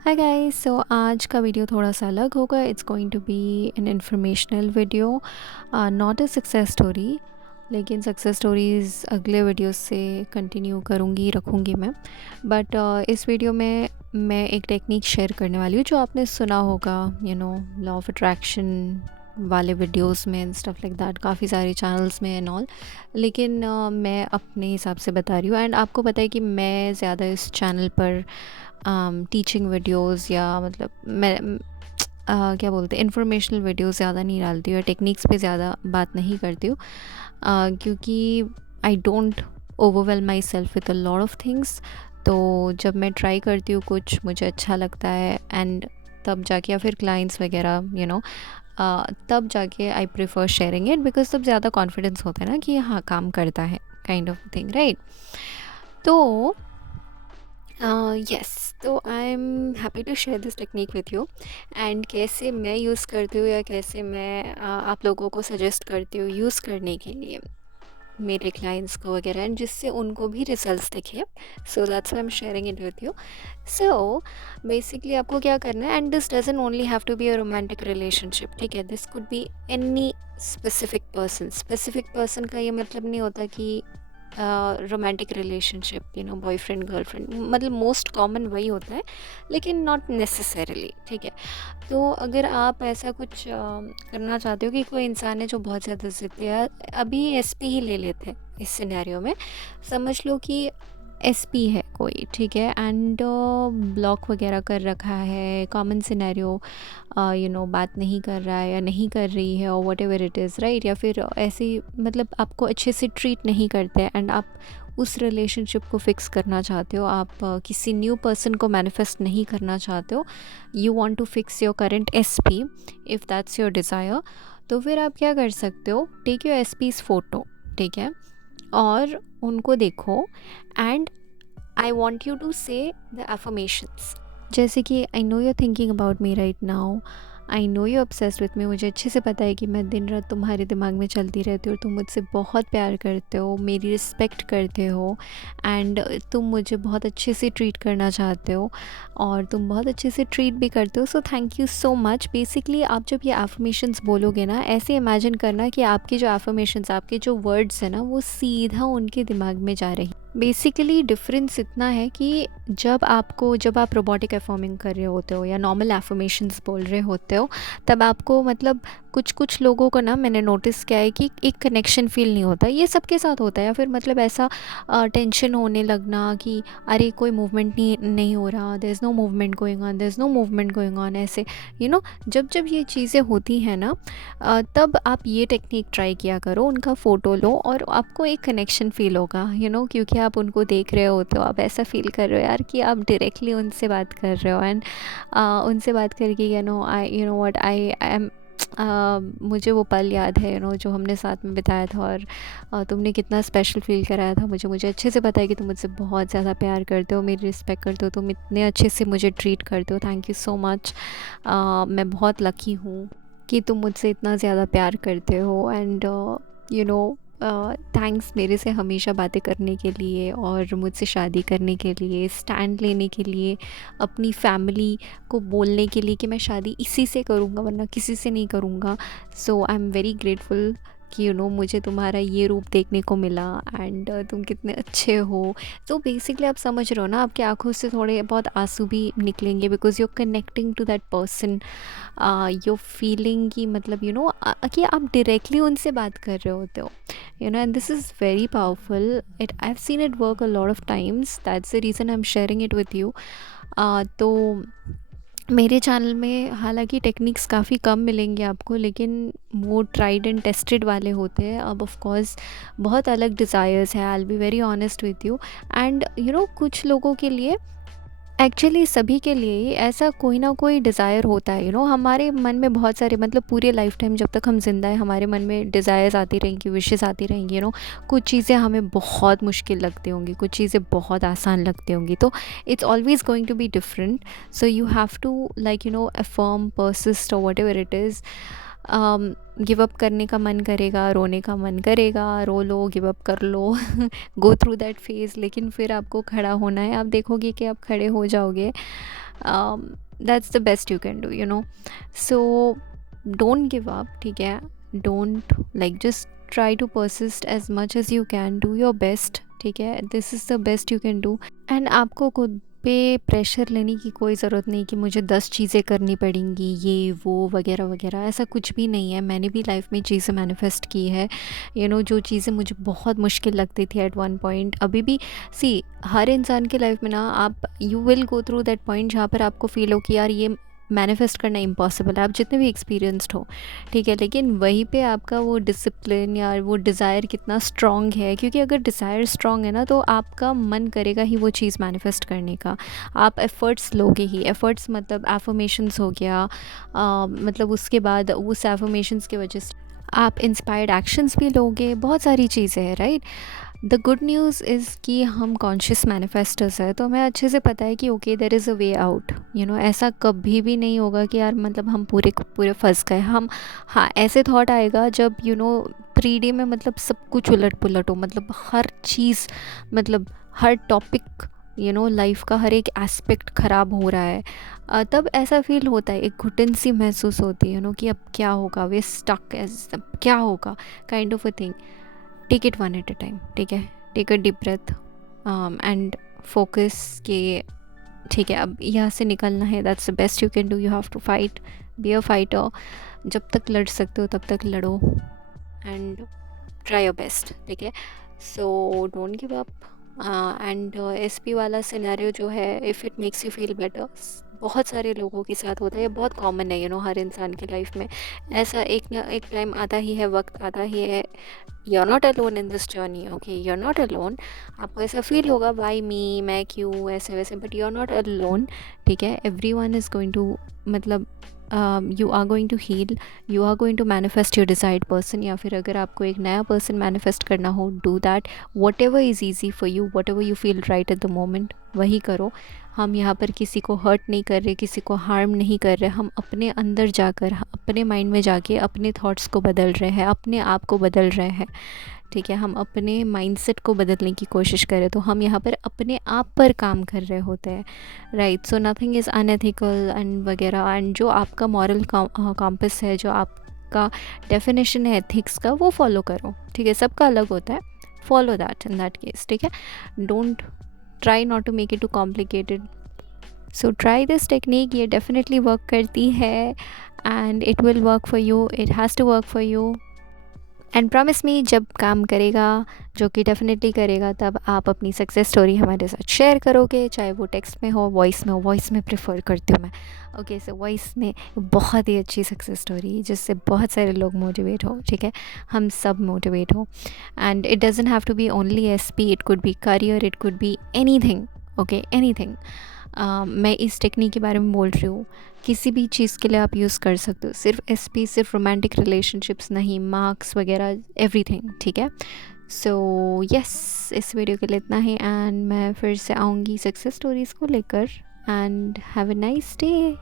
Hi guys. सो आज का video थोड़ा सा अलग होगा। It's going to be an informational video, not a success story. लेकिन सक्सेस स्टोरीज़ अगले वीडियो से कंटिन्यू करूँगी, रखूँगी मैं। बट इस वीडियो में मैं एक टेक्निक शेयर करने वाली हूँ जो आपने सुना होगा, लॉ ऑफ अट्रैक्शन वाले वीडियोस में एंड स्टफ लाइक दैट, काफ़ी सारे चैनल्स में एंड ऑल। लेकिन मैं अपने हिसाब से बता रही हूँ। एंड आपको पता है कि मैं ज़्यादा इस चैनल पर टीचिंग वीडियोस या मतलब मैं क्या बोलते हैं, इंफॉर्मेशनल वीडियोस ज़्यादा नहीं डालती हूँ या टेक्निक्स पे ज़्यादा बात नहीं करती हूँ, क्योंकि I don't ओवरवेल my self with a lot of things. तो जब मैं ट्राई करती हूँ कुछ मुझे अच्छा लगता है एंड तब जाके, या फिर क्लाइंट्स वगैरह तब जाके I prefer sharing it, because तब ज़्यादा कॉन्फिडेंस होता है ना कि हाँ काम करता है, काइंड ऑफ थिंग, राइट। तो यस, तो I am happy to share this technique with you. And कैसे मैं यूज़ करती हूँ या कैसे मैं आप लोगों को सजेस्ट करती हूँ यूज़ करने के लिए मेरे क्लाइंट्स को वगैरह, एंड जिससे उनको भी रिजल्ट्स दिखे। So that's why I am sharing it with you. So basically आपको क्या करना है, and this doesn't only have to be a romantic relationship, ठीक है। This could be any specific person का ये मतलब नहीं होता कि रोमांटिक रिलेशनशिप, बॉयफ्रेंड गर्लफ्रेंड, मतलब मोस्ट कॉमन वही होता है, लेकिन नॉट नेसेसरीली, ठीक है। तो अगर आप ऐसा कुछ करना चाहते हो कि कोई इंसान है जो बहुत ज़्यादा ज़िद्दी है, अभी एसपी ही ले लेते हैं इस सिनेरियो में। समझ लो कि एसपी है कोई, ठीक है, एंड ब्लॉक वगैरह कर रखा है, कॉमन सिनेरियो, बात नहीं कर रहा है या नहीं कर रही है, और whatever it is, right. या फिर ऐसे ही मतलब आपको अच्छे से ट्रीट नहीं करते एंड आप उस रिलेशनशिप को फिक्स करना चाहते हो, आप किसी न्यू पर्सन को मैनिफेस्ट नहीं करना चाहते हो, you want to fix your current SP, if that's your desire. तो फिर आप क्या कर सकते हो, टेक योर एसपीज़ फ़ोटो, ठीक है, और उनको देखो and I want you to say the affirmations. जैसे कि I know you are thinking about me right now, I know you obsessed with me. मुझे अच्छे से पता है कि मैं दिन रात तुम्हारे दिमाग में चलती रहती हूँ, तुम मुझसे बहुत प्यार करते हो, मेरी रिस्पेक्ट करते हो, एंड तुम मुझे बहुत अच्छे से ट्रीट करना चाहते हो, और तुम बहुत अच्छे से ट्रीट भी करते हो। So thank you so much. Basically आप जब ये एफर्मेशंस बोलोगे ना, ऐसे इमेजिन करना कि आपके जो एफर्मेशंस, आपके जो वर्ड्स हैं ना, वो सीधा उनके दिमाग में जा रही। बेसिकली डिफरेंस इतना है कि जब आप रोबोटिक अफर्मिंग कर रहे होते हो या नॉर्मल एफर्मेशंस बोल रहे होते हो, तब आपको मतलब कुछ लोगों को ना, मैंने नोटिस किया है कि एक कनेक्शन फील नहीं होता। ये सबके साथ होता है, या फिर मतलब ऐसा टेंशन होने लगना कि अरे कोई मूवमेंट नहीं हो रहा, there is no movement going on, there is no movement going on, ऐसे जब जब ये चीज़ें होती हैं ना, तब आप ये टेक्निक ट्राई किया करो, उनका फ़ोटो लो और आपको एक कनेक्शन फ़ील होगा, क्योंकि आप उनको देख रहे होते हो, आप ऐसा फ़ील कर रहे हो यार कि आप डायरेक्टली उनसे बात कर रहे हो। एंड उनसे बात करके आई व्हाट आई एम मुझे वो पल याद है, जो हमने साथ में बिताया था, और तुमने कितना स्पेशल फ़ील कराया था मुझे अच्छे से पता है कि तुम मुझसे बहुत ज़्यादा प्यार करते हो, मेरी रिस्पेक्ट करते हो, तुम इतने अच्छे से मुझे ट्रीट करते हो, थैंक यू सो मच। मैं बहुत लकी हूँ कि तुम मुझसे इतना ज़्यादा प्यार करते हो, एंड यू नो थैंक्स मेरे से हमेशा बातें करने के लिए और मुझसे शादी करने के लिए, स्टैंड लेने के लिए, अपनी फैमिली को बोलने के लिए कि मैं शादी इसी से करूँगा वरना किसी से नहीं करूँगा। सो आई एम वेरी ग्रेटफुल कि मुझे तुम्हारा ये रूप देखने को मिला, एंड तुम कितने अच्छे हो। तो बेसिकली आप समझ रहे हो ना, आपकी आंखों से थोड़े बहुत आंसू भी निकलेंगे, because you are connecting to that person, your feeling की मतलब कि आप डायरेक्टली उनसे बात कर रहे होते हो, and this is very powerful. It I have seen it work a lot of times, that's the reason I am sharing it with you. तो मेरे चैनल में हालांकि टेक्निक्स काफ़ी कम मिलेंगे आपको, लेकिन वो ट्राइड एंड टेस्टेड वाले होते हैं। अब ऑफ कोर्स बहुत अलग डिज़ायर्स हैं, I will be very honest with you. And कुछ लोगों के लिए, एक्चुअली सभी के लिए ही ऐसा कोई ना कोई डिज़ायर होता है। हमारे मन में बहुत सारे, मतलब पूरे लाइफ टाइम जब तक हम जिंदा हैं हमारे मन में डिज़ायर्स आती रहेंगी, विशेस आती रहेंगी। कुछ चीज़ें हमें बहुत मुश्किल लगती होंगी, कुछ चीज़ें बहुत आसान लगती होंगी, तो it's always going to be different. So you have to like affirm, persist, और whatever it is. Give up करने का मन करेगा, रोने का मन करेगा, रो लो, गिव अप कर लो, गो थ्रू दैट फेज़, लेकिन फिर आपको खड़ा होना है। आप देखोगे कि आप खड़े हो जाओगे, that's the best you can do, so don't give up, ठीक है? Don't like, just try to persist as much as you can, do your best, ठीक है? This is the best you can do. And आपको खुद पे pressure लेने की कोई ज़रूरत नहीं कि मुझे 10 चीज़ें करनी पड़ेंगी, ये वो वगैरह वगैरह, ऐसा कुछ भी नहीं है। मैंने भी लाइफ में चीज़ें मैनिफेस्ट की है, जो चीज़ें मुझे बहुत मुश्किल लगती थी एट वन पॉइंट, अभी भी। सी, हर इंसान के लाइफ में ना, आप you will go through that point जहाँ पर आपको फील हो कि यार ये मैनिफेस्ट करना इम्पॉसिबल है, आप जितने भी एक्सपीरियंस्ड हो, ठीक है? लेकिन वहीं पे आपका वो डिसिप्लिन या वो डिज़ायर कितना स्ट्रॉन्ग है, क्योंकि अगर डिज़ायर स्ट्रॉन्ग है ना, तो आपका मन करेगा ही वो चीज़ मैनिफेस्ट करने का। आप एफ़र्ट्स लोगे ही, एफ़र्ट्स मतलब एफर्मेशंस हो गया, मतलब उसके बाद उस एफर्मेशंस की वजह से आप इंस्पायर्ड एक्शंस भी लोगे, बहुत सारी चीज़ें हैं, right? The good news is कि हम कॉन्शियस मैनिफेस्टर्स है, तो हमें अच्छे से पता है कि okay, there is a way out, ऐसा कभी भी नहीं होगा कि यार मतलब हम पूरे पूरे फंस गए हम। हाँ, ऐसे थॉट आएगा जब 3D में मतलब सब कुछ उलट पुलट हो, मतलब हर चीज़, मतलब हर टॉपिक, लाइफ का हर एक एस्पेक्ट ख़राब हो रहा है, तब ऐसा फील होता है, एक घुटन सी महसूस होती है, कि अब क्या होगा, वे स्टक एज, अब क्या होगा, kind of a thing. Take it one at a time, ठीक है? Take a deep breath and focus के, ठीक है, अब यहाँ से निकलना है, that's the best you can do. You have to fight, be a fighter, जब तक लड़ सकते हो तब तक लड़ो, एंड ट्राई योर बेस्ट, ठीक है? सो don't give up. And SP वाला सिनेरियो जो है, if it makes you feel better, बहुत सारे लोगों के साथ होता है, ये बहुत कॉमन है, हर इंसान की लाइफ में ऐसा एक ना एक टाइम आता ही है, वक्त आता ही है। You are not alone in this journey, okay? You are not alone. आपको ऐसा फील होगा, वाई मी, मैं क्यों ऐसे वैसे, but you are not alone, ठीक है? Every one is going to, मतलब you are going to heal, you are going to manifest your decide person, या फिर अगर आपको एक नया पर्सन मैनिफेस्ट करना हो, do that. What ever is easy for you, what ever you feel right at the moment, वही करो। हम यहाँ पर किसी को हर्ट नहीं कर रहे, किसी को हार्म नहीं कर रहे, हम अपने अंदर जाकर, अपने माइंड में जाके अपने थॉट्स को बदल रहे हैं, अपने आप को बदल रहे हैं, ठीक है? हम अपने माइंडसेट को बदलने की कोशिश करें, तो हम यहाँ पर अपने आप पर काम कर रहे होते हैं, right? So nothing is unethical and वगैरह, एंड जो आपका मॉरल कॉम्पस है, जो आपका डेफिनेशन है एथिक्स का, वो फॉलो करो, ठीक है? सबका अलग होता है, follow that in that case, ठीक है? Don't try not to make it too complicated. So try this technique, ये डेफिनेटली वर्क करती है, and it will work for you, it has to work for you. And promise me, जब काम करेगा, जो कि डेफिनेटली करेगा, तब आप अपनी सक्सेस स्टोरी हमारे साथ शेयर करोगे, चाहे वो टेक्स्ट में हो, वॉइस में हो। वॉइस में प्रेफर करती हूँ मैं, ओके? सो वॉइस में बहुत ही अच्छी सक्सेस स्टोरी, जिससे बहुत सारे लोग मोटिवेट हो, ठीक है? हम सब मोटिवेट हो, and it doesn't have to be only SP, it could be career, it could be anything, okay? Anything. मैं इस टेक्निक के बारे में बोल रही हूँ, किसी भी चीज़ के लिए आप यूज़ कर सकते हो, सिर्फ एसपी, सिर्फ रोमांटिक रिलेशनशिप्स नहीं, मार्क्स वगैरह, एवरीथिंग, ठीक है? सो यस, इस वीडियो के लिए इतना ही, एंड मैं फिर से आऊँगी सक्सेस स्टोरीज़ को लेकर, and have a nice day.